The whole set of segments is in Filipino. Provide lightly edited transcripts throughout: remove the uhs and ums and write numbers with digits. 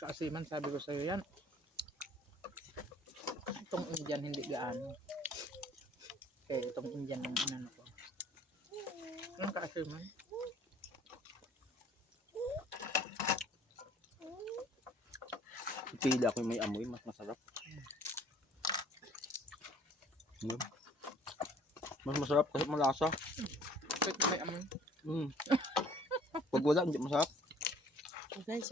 Kaasiman, sabi ko sa'yo yan. Itong Indian hindi gaano. Kaya itong Indian ng inano ko. Anong kaasiman? Pili ako yung may amoy, mas masarap. Mas masarap kasi malasa. Kahit may amoy. Pag wala, hindi masarap. Guys,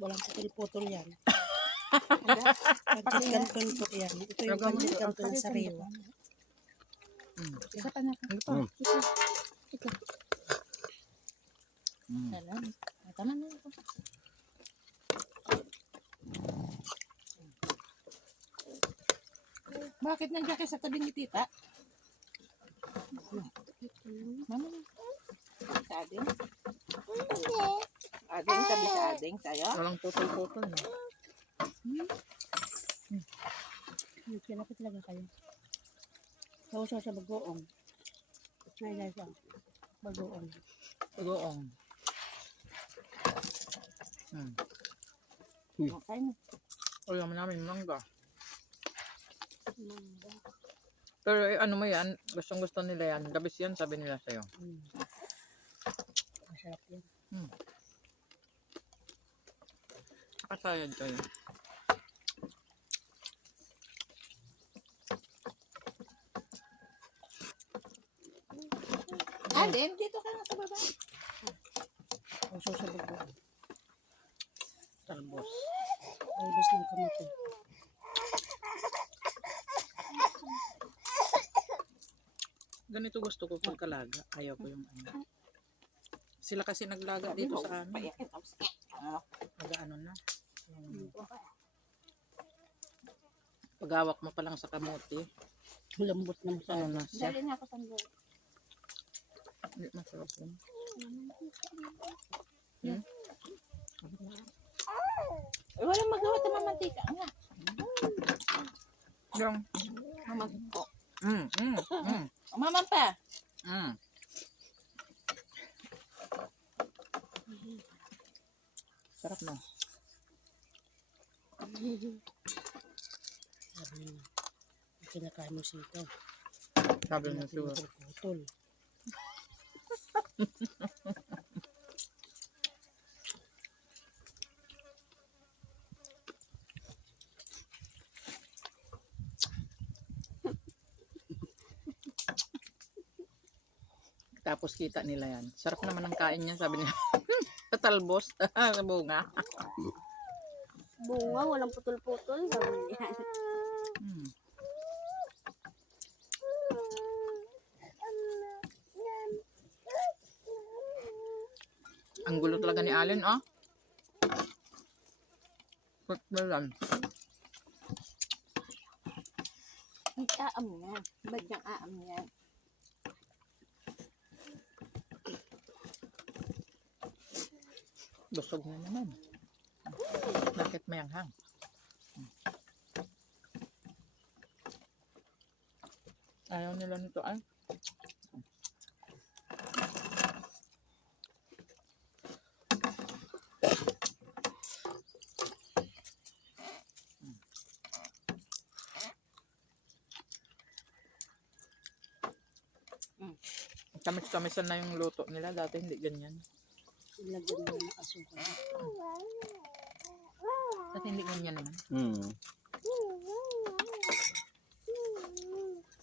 walang putol-putol yan. Pancit canton po yan. Ito yung pancit canton na sariwa. Isa pa na. Ito. Alam. Tama na ito. Bakit nandiyan kayo sa tabi ni tita? Mama. Sa ading? Ading, tabi sa ading tayo? Walang putol-putol. No? Kinapit talaga kayo. Sausaw sa bagoong. May siya. Bagoong. Bagoong. Okay na. O yaman namin mangga. Pero ano mo yan, gustong gusto nila yan. Dabis yan, sabi nila sa'yo. Masarap yan. Nakasayad kayo. Ading, dito ka na sa baba. Sausaw sa bagoong. Talbos. Ay, bas ng kamote. Ganito gusto ko pagkalaga. Ayaw ko yung ano. Sila kasi naglaga dito sa amin. Nag-ano na. Pag-awak mo pa lang sa kamote. Lambot na Ano masarap. na siya. Dali na ako sa mga. Hindi masarap yun. Walang magawa ito mamantika. Nga. Yung. Mamagpo. Maman pa. Sarap na. Sabi niya. Kinakain mo sito. Sabi mo siya. Putol. Tapos kita nila yan. Sarap naman ang kain niya, sabi niya. Sa talbos, sa bunga. Bunga, walang putol-putol. Sabi niya. Ang gulo talaga ni Allen, oh. Putmelan. Ang aam niya. Ba't yung aam niya? Busog na naman. Bakit may anghang? Ayaw nila nito ay. Tamis-tamisan na yung luto nila. Dati hindi ganyan. Ilagyan mo ng asukal. Dati hindi ganyan naman.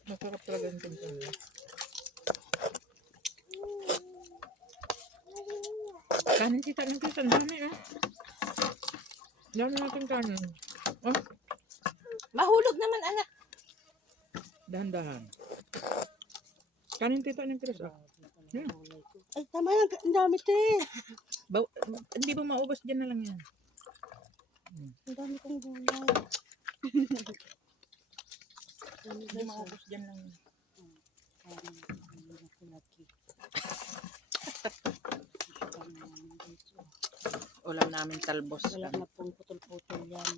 Masarap talaga yung pinto nila. Kanin kita ng pinto. Ang dami ah. Dami natin kanin. Oh, Mahulog naman anak. dahan-dahan. Kanin tita ng pinto. Ay, tama yan. Ang dami, te. Hindi ba maubos dyan na lang yan? Ang dami kong gulay. Hindi maubos dyan lang yan. Ulam namin talbos. Wala na pong putol-putol yan.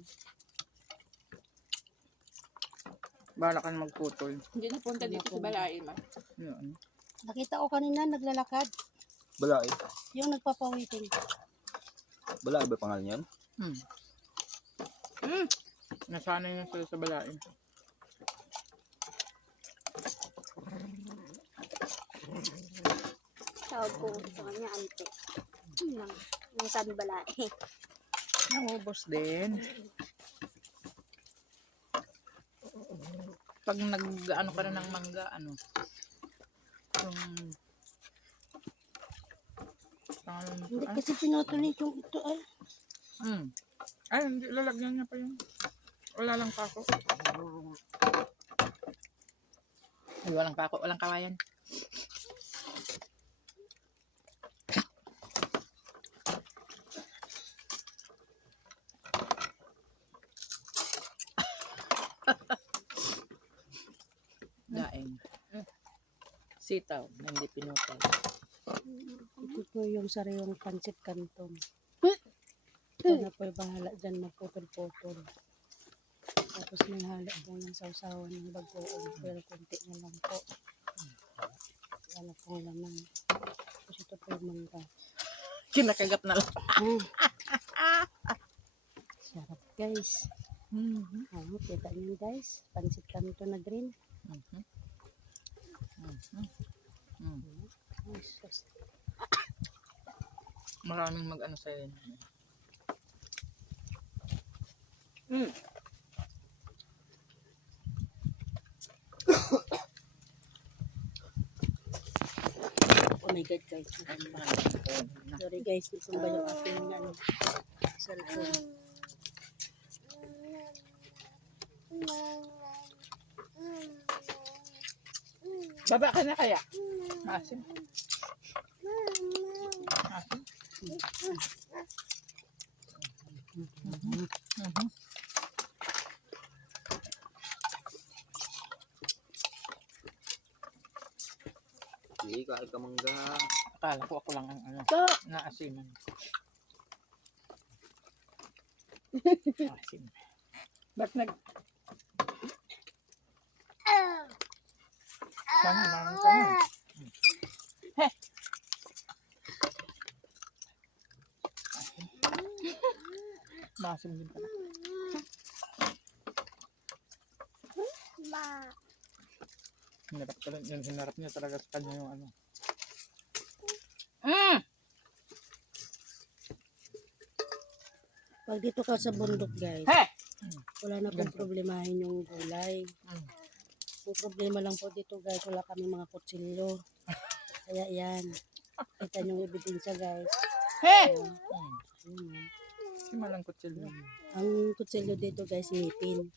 Bala ka na magputol. Hindi na punta dito sa balay ma. Yun. Nakita ko kanina naglalakad. Balay. Yung nagpapawiting. Bala, ba pangalan yan? Hmm. Nasanay na sila sa balain. Tawag ko sa kanya, ante. Nang sabi balay. Naubos din. Pag nag-ano ka na ng mangga, ano, yung, pangalan nito, Hindi ay, kasi pinutuloy yung ito ay. Ay, hindi, lalagyan niya pa yung, wala lang pako. Ay, walang pako, walang kawayan. Daing. Sitaw na hindi pinutol. Ito po yung sariwang pancit canton. Ito na po yung bahala dyan magputol-putol. Tapos may hala po yung sausawan ng bagoong. Pero kunti na lang po. Wala pong laman. Tapos ito po yung mangga. Kinakagat na lang. Sarap guys. Oh, kita niyo guys. Pancit canton na green. Oh, sus. Maraming mag-ano sa'yo. Oh my god guys. Sorry guys, isumba yung aking ano, cellphone. Baba ka na kaya? Maasim. Maasim. Sige, kain ka mangga. Akala ko ako lang ang ano, naasiman. Asim. Ba't Sana naman ka na. Heh! Maasim din pala. Hinarap ka lang. Yung hinarap niya talaga sa kanya yung ano. Pag dito ka sa bundok guys, Heh! wala na pong problemahin yung gulay. Yung problema lang po dito guys, wala kami mga kutsilyo. Kaya yan. Kita nyo yung ebidensya guys. Heh! Ayun, Si malang kutsilyo. ang kutsilyo dito guys, ngipin.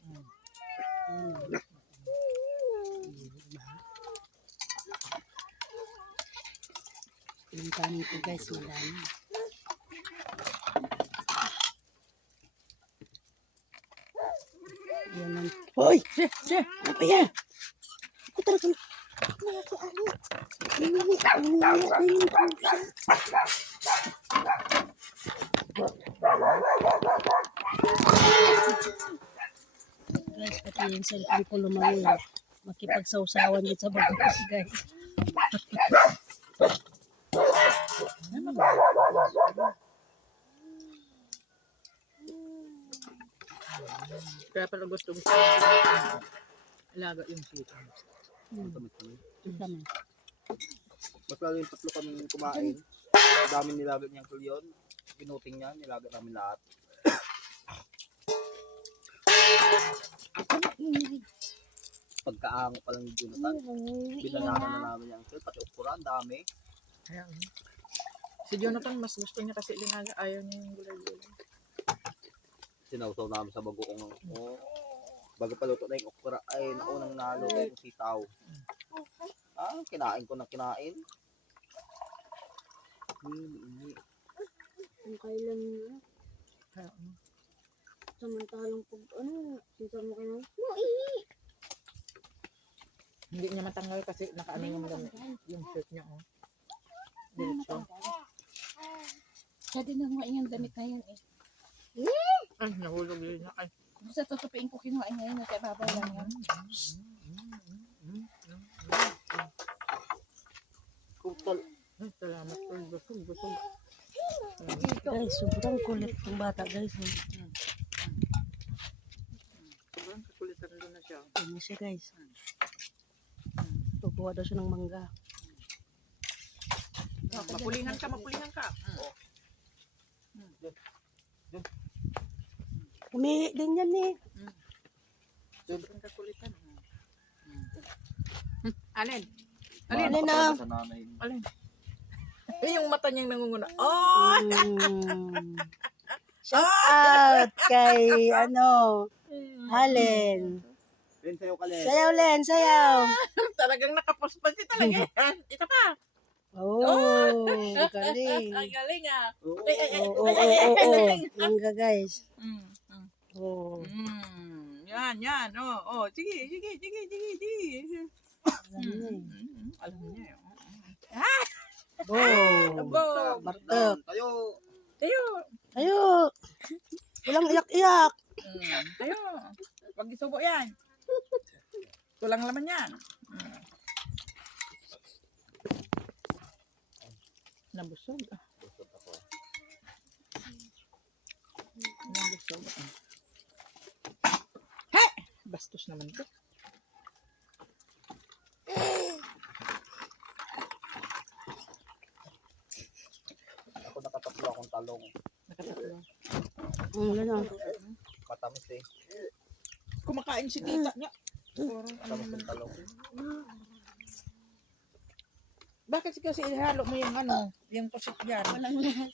Yung kanin ko guys, madami. Yan ang... Hoy! Ano ba yan? Ako talaga... Guys, pati yung cellphone ko lumayo. Makipagsawsawan din sa bagas guys. Kaya pala gusto alaga yung sitaw. Kami. Mas lalo yung tatlo kami kumain. Ang dami nilaga niyang kulyon. Pinuting niya, nilaga namin lahat. Pagkaango pa lang ni Jonathan, binanakan na namin yung sir, pati ukura, ang dami. Kaya, si Jonathan mas gusto niya kasi linaga. Ayaw niya yung gulay-gulay. Sinawsaw namin sa bagoong. Oh, bago paluto na yung ukura, ay naunang nalo yung sitaw. Ah, kinain ko na kinain. Hindi. Ang kailan na. Kaya, Samantalang pag ano, sisa mo kayo. hindi niya matanggal kasi nakaano yung damit. Yung shirt niya, oh. Diretso. Siya din ang yung damit na yan eh. Ay, nahulog yun niya. Ay. Sa tutupiin ko kinuha niya yun, nasa ibabaw lang yan. Kutal. Ay, salamat po. Busog. Guys, sobrang kulit ng bata guys. Sobrang kakulitan doon na siya. Ano siya guys. Kukuha daw siya ng mangga. Mapulingan ka, mapulingan ka. Umihi din yan eh. Sobrang kakulitan. Alin? Alin na? Sa nanay. Alin? Yung mata niyang nangunguna. Oh! Shout out kay Halen. Len, sayo ka, Len. Sayaw Len, sayaw. Talagang nakapuspan siya talaga yan. Ito pa. Oh, galing. Ang galing ah. Oo. Oo. Mangga guys. Mm, mm, Oh. Yan. Oh. Sige. Alam niya yun. Bo. Abo. Bartok. Tayo. Tayo. Ayo. Walang iyak-iyak. Tayo. Huwag isubo yan. Tulang laman yan. Nabusog. Nabusog. Hey! Bastos naman ito. Ako nakatatlo akong talong. Nakatatlo. Ano? Matamis eh. Kumakain si tita niya. Parang ano Matamis naman. yung talong. Bakit kasi ihalo mo yung yung pusit yan? Walang nasa.